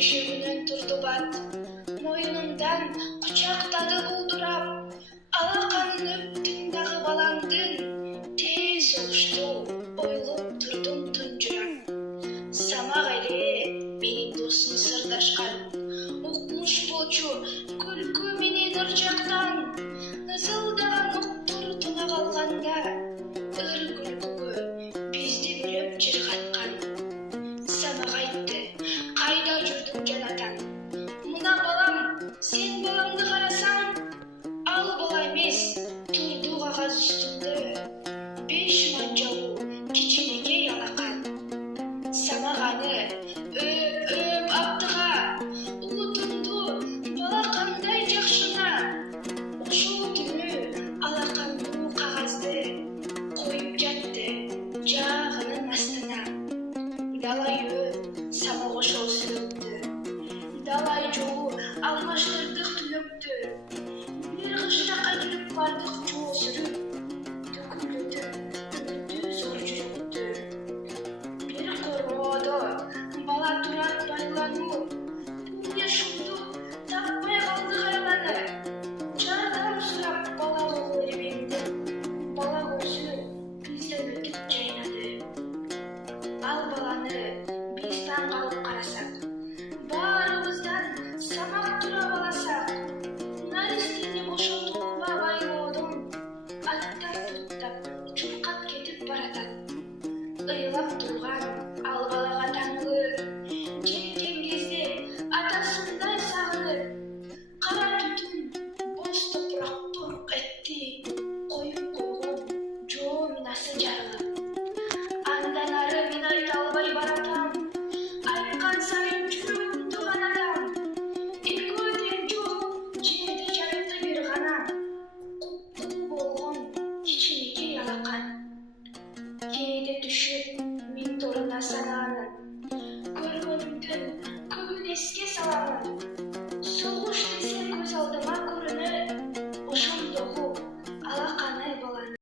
төшөгүнөн турду бат, моюнумдан кучактады булдурап, алаканын өптүм дагы балаңдын, тез ушту, ойлоп турдум тунжурап. Самак эле менин досум сырдашкан, укмуш болчу күлкү менен ыржактан, ызылдаган октор тына калганда, ыр күлкүгө бизди бөлөп жыргаткан. Самак айтты, кайда жүрдүң жанатан? Мына балам, сен баламды карасаң, ал бала эмес, турду кагаз үстүндө, 5 манжалуу кичинекей алакан. Самак аны өп аптыга, улутунду бала кандай жакшына. Ошол түнү алакандуу кагазды коюп жатты жаагынын астына. Далай өп, самак ошол сүрөттү. Далай жолу алмаштырдык түнөктү. Бир кыштакка келип бардык жол сүрүп, төкүлөтүп үмүттүү зор жүрөктү. Бир короодо бала турат байлануу, бул не шумдук таппай калдык айланы. Жардам сурап бала боло бербеңди, бала көзү бизден өтүп жайнады. Ал баланы биз таң калып карасак, баарыбыздан самак тура баласак, наристени бошотууга байлоодон аттап-туттап чуркап кетип баратат. Ыйлап турган ал балага таңылып, жеткен кезде атасындай сагынып, кара түтүн боз топурак бурк этти, коюп койгон жоо минасы жарылып. Андан ары мен айта албай баратам, айткан сайын жүрөгүмдү канатам. Экөө тең жол жерде жатты бир гана, куп-куу болгон кичинекей алакан. Кээде түшүп минторуна санаанын, көргөнүмдүн көбүн эске саламын. Согуш